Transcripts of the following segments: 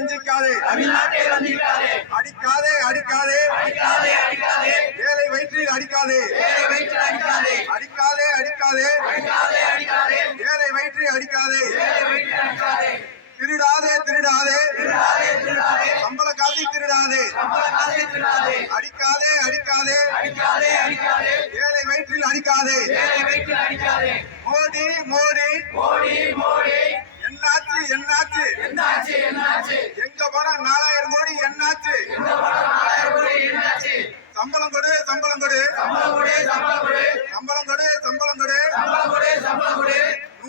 வஞ்சிக்காதே. தமிழ்நாட்டை அடிக்காதே அடிக்காதே. அடிக்காதே அடிக்காதே. ஏழை வயிற்றில் அடிக்காதே. வேலை வயிற்றில் அடிக்காதே. அடிக்காதே அடிக்காதே. அடிக்காதே அடிக்காதே. ஏழை வயிற்றில் அடிக்காதே. வேலை வயிற்றில் அடிக்காதே. திருடாதே திருடாதே. திருடாதே திருடாதே. சம்பள காசை திருடாதே. சம்பள காசை திருடாதே. அடிக்காதே அடிக்காதே. அடிக்காதே அடிக்காதே. ஏழை வயிற்றில் அடிக்காதே. வேலை வயிற்றில் அடிக்காதே. மோடி மோடி. மோடி மோடி. என்னாச்சு என்னாச்சு? என்னாச்சு என்னாச்சு?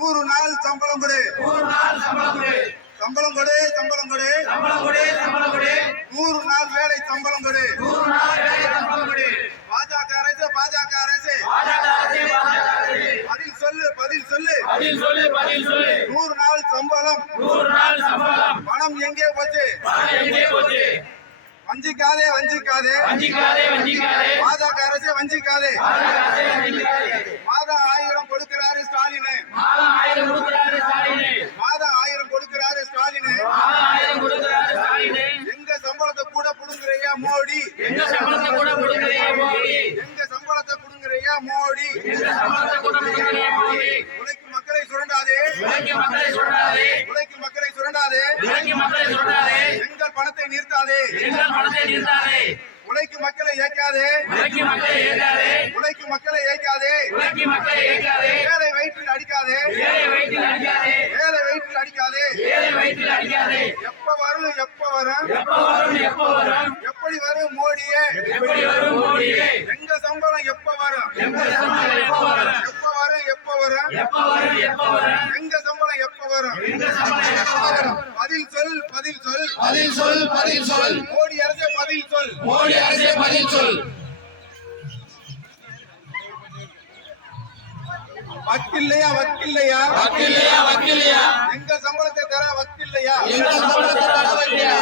நூறு நாள் சம்பளம் கொடு. சம்பளம் கொடு சம்பளம் கொடு. நூறு நாள் வேலை சம்பளம் கொடு. பாஜக அரசு பாஜக அரசு. பதில் சொல்லு பதில் சொல்லு. நூறு நாள் சம்பளம். பணம் எங்கே போச்சு? வஞ்சிக்காதே வஞ்சிக்காதே. பாஜக அரசு வஞ்சிக்காதே. புடுங்குறையா மோடி. எங்க சம்பளத்தை கூட கொடுக்குறீங்க மோடி? எங்க சம்பளத்தை புடுங்குறையா மோடி. எங்க சம்பளத்தை கூட கொடுக்குறீங்க மோடி? உழைக்கும் மக்களை சுரண்டாதே. விலைக்கு மக்களை சொல்றாதே உழைக்கும் மக்களை சுரண்டாதே. விலைக்கு மக்களை சொல்றாதே எங்கள் பணத்தை நிறுத்தாதே. எங்கள் பணத்தை நிறுத்தாதே. உழைக்கும் மக்களை ஏற்காதே. விலைக்கு மக்களை ஏற்காதே. உழைக்கும் மக்களை ஏற்காதே. விலைக்கு மக்களை ஏற்காதே. ஏழை வயிற்றில் அடிக்காதே. ஏழை வயிற்றில் அடிக்காதே. ஏழை வயிற்றில் அடிக்காதே. ஏழை வயிற்றில் அடிக்காதே. எப்ப வரும் எப்ப வரும்? எப்ப வரும் எப்ப வரும்? எப்படி வரும் மோடியே எங்க சம்பளம் எப்ப வரும்? எங்க சம்பளம் எப்ப வரும்? எப்ப வரும் எப்ப வரும்? எப்ப வரும் எப்ப வரும்? எங்க சம்பளம் எப்ப வரும்? எங்க சம்பளம் எப்ப வரும்? பதில் சொல் பதில் சொல். பதில் சொல் பதில் சொல். மோடி அரசே பதில் சொல். மோடி அரசே பதில் சொல். வக்கில்லையா வக்கில்லையா? வக்கில்லையா வக்கில்லையா? எங்க சம்பளத்தை தர வக்கில்லையா? எங்க சம்பளத்தை தர வக்கில்லையா?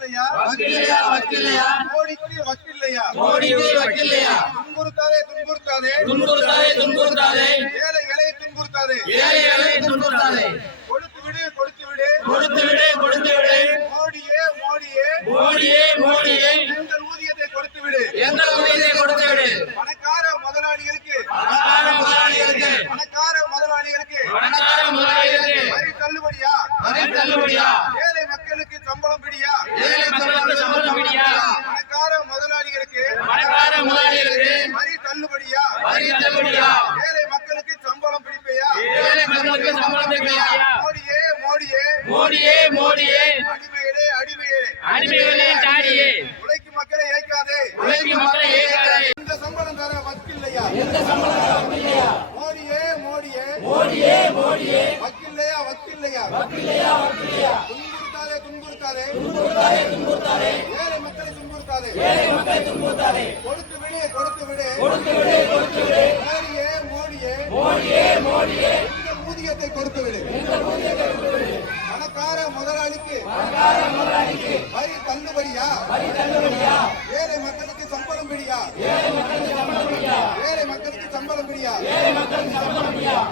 வக்கில்லையா? வக்கில்லையா வக்கில்லையா? வக்கில்லையா மோடிக்கு வக்கில்லையா? மோடிக்கு வக்கில்லையா? துன்புறுத்தாதே துன்புறுத்தாதே. துன்புறுத்தாதே துன்புறுத்தாதே. ஏழைகளை துன்புறுத்தாதே. ஏழைகளை துன்புறுத்தாதே. கொடுத்து விடு கொடுத்து விடு. கொடுத்து விடு கொடுத்து விடு. மோடியே மோடியே. மோடியே மோடியே எங்கள் ஊதியத்தை கொடுத்து விடு எந்த ஊதியத்தை கொடுத்து விடு பணக்கார முதலாளிகளுக்கு பணக்கார முதலாளிகளுக்கு பணக்கார முதலாளிகளுக்கு பணக்கார முதலாளிகளுக்கு வரி தள்ளுபடியா வரி தள்ளுபடியா ஏழை மக்களுக்கு சம்பளம் பிடியா ஏழை மக்களுக்கு சம்பளம் பிடியா பணக்கார முதலாளிகளுக்கு பணக்கார முதலாளிகளுக்கு வரி தள்ளுபடியா வரி தள்ளுபடியா ஏழை மக்களுக்கு சம்பளம் பிடிப்பையா ஏழை மக்களுக்கு சம்பளம் பிடியா மோடியே மோடியே மோடியே மோடியே. அடிமைகளே தாடியே. உழைக்கும் மக்களை ஏற்காதே. உழைக்கும் மக்களை ஏற்காதே. இந்த சம்பளம் தர வக்கில்லையா? மோடியே மோடியே. மோடியே மோடியே. வக்கில்லையா வக்கில்லையா? வக்கில்லையா வக்கில்லையா? துன்புறுத்தாதே துன்புறுத்தாதே. துன்புறுத்தாதே துன்புறுத்தாதே. ஏழை மக்களை துன்புறுத்தாதே. ஏழை மக்களை துன்புறுத்தாதே. கொடுத்து விடு கொடுத்து விடு. கொடுத்து விடு கொடுத்து விடு. மோடியே மோடியே. மோடியே மோடியே. ஊதியத்தை கொடுத்துவிடு. பணக்கார முதலாளிக்கு வரி தள்ளுபடியா? ஏழை மக்களுக்கு சம்பளம் பிடியா? ஏழை மக்களுக்கு சம்பளம் பிடியா?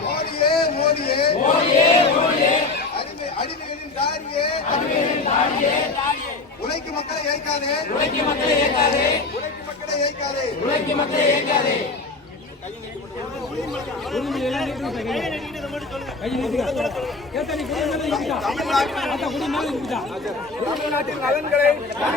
மோடியே மோடியே அடிமைகளின் தாரியே உழைக்கும் மக்களை ஏற்காதே. உழைக்கும் மக்களை ஏற்காதே. உழைக்கும் மக்களை ஏற்காதே. உழைக்கும் மக்களை ஏற்காதே. தமிழ்நாட்டின் நலன்களை